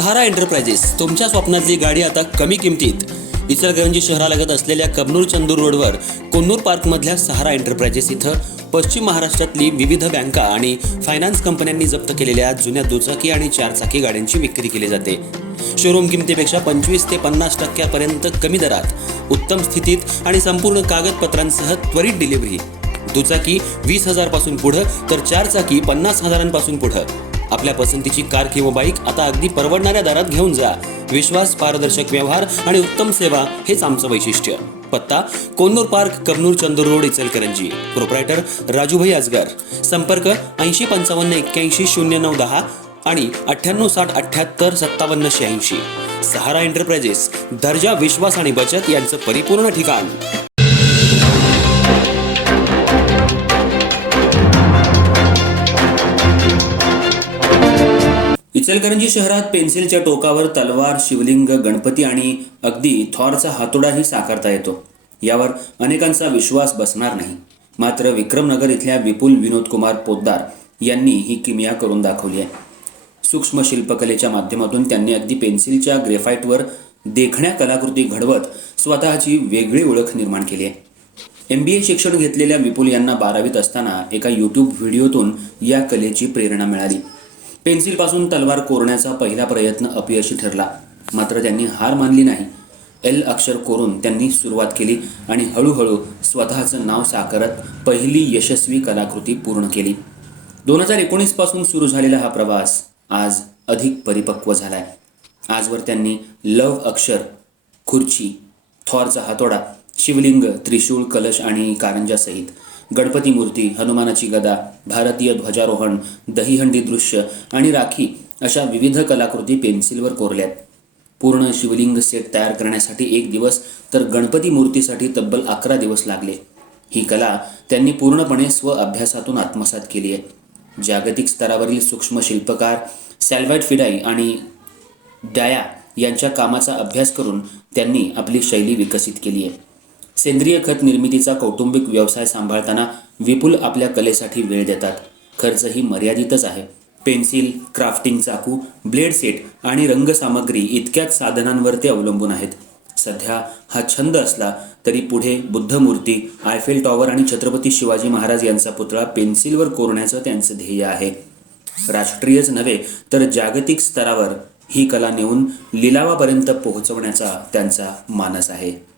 सहारा enterprises तुमच्या स्वप्नातली गाडी आता कमी किमतीत. इचलकरंजी शहरालगत असलेल्या कबनूर चंदूर रोडवर कोन्नूर पार्कमधल्या सहारा एंटरप्राइजेस इथं पश्चिम महाराष्ट्रातली विविध बँका आणि फायनान्स कंपन्यांनी जप्त केलेल्या जुन्या दुचाकी आणि चारचाकी गाड्यांची विक्री केली जाते. शोरूम किमतीपेक्षा 25 ते 50% कमी दरात, उत्तम स्थितीत आणि संपूर्ण कागदपत्रांसह त्वरित डिलिव्हरी. दुचाकी 20,000 पासून पुढे तर चारचाकी 50,000 पुढे. आपल्या पसंतीची कार किंवा बाईक आता अगदी परवडणाऱ्या दरात घेऊन जा. विश्वास, पारदर्शक व्यवहार आणि उत्तम सेवा हेच आमचं वैशिष्ट्य. पत्ता Konnur park, Kabnur Chandur road, Ichalkaranji. Proprietor Rajubhai Ajgar. संपर्क 8055810910 आणि 9860785786. सहारा एंटरप्राइजेस, दर्जा, विश्वास आणि बचत यांचं परिपूर्ण ठिकाण. इचलकरंजी शहरात पेन्सिलच्या टोकावर तलवार, शिवलिंग, गणपती आणि अगदी थॉरचा हातोडाही साकारता येतो. यावर अनेकांचा विश्वास बसणार नाही. मात्र विक्रमनगर इथल्या विपुल विनोद कुमार पोद्दार यांनी ही किमया करून दाखवली आहे. सूक्ष्म शिल्पकलेच्या माध्यमातून त्यांनी अगदी पेन्सिलच्या ग्रेफाईटवर देखण्या कलाकृती घडवत स्वतःची वेगळी ओळख निर्माण केली आहे. MBA शिक्षण घेतलेल्या विपुल यांना 12वीत असताना एका YouTube व्हिडिओतून या कलेची प्रेरणा मिळाली. पेन्सिलपासून तलवार कोरण्याचा पहिला प्रयत्न अपयशी ठरला. मात्र त्यांनी हार मानली नाही. L अक्षर कोरून त्यांनी सुरुवात केली आणि हळूहळू स्वतःचं नाव साकारत पहिली यशस्वी कलाकृती पूर्ण केली. 2019 पासून सुरू झालेला हा प्रवास आज अधिक परिपक्व झालाय. आजवर त्यांनी लव अक्षर, खुर्ची, थॉरचा हातोडा, शिवलिंग, त्रिशूळ, कलश आणि कारंजासहित गणपती मूर्ती, हनुमानाची गदा, भारतीय ध्वजारोहण, दहीहंडी दृश्य आणि राखी अशा विविध कलाकृती पेन्सिलवर कोरल्यात. पूर्ण शिवलिंग सेट तयार करण्यासाठी 1 दिवस तर गणपती मूर्तीसाठी तब्बल 11 दिवस लागले. ही कला त्यांनी पूर्णपणे अभ्यासातून आत्मसात केली आहे. जागतिक स्तरावरील सूक्ष्म शिल्पकार सॅल्व्हाडोर फिडाई आणि डाया यांच्या कामाचा अभ्यास करून त्यांनी आपली शैली विकसित केली आहे. सेंद्रिय खत निर्मितीचा कौटुंबिक व्यवसाय सांभाळताना विपुल आपल्या कलेसाठी वेळ देतात. खर्चही मर्यादितच आहे. पेन्सिल, क्राफ्टिंग चाकू, ब्लेड सेट आणि रंगसामग्री इतक्याच साधनांवर ते अवलंबून आहेत. सध्या हा छंद असला तरी पुढे बुद्धमूर्ती, आयफेल टॉवर आणि छत्रपती शिवाजी महाराज यांचा पुतळा पेन्सिलवर कोरण्याचं त्यांचं ध्येय आहे. राष्ट्रीयच नव्हे तर जागतिक स्तरावर ही कला नेऊन लिलावापर्यंत पोहोचवण्याचा त्यांचा मानस आहे.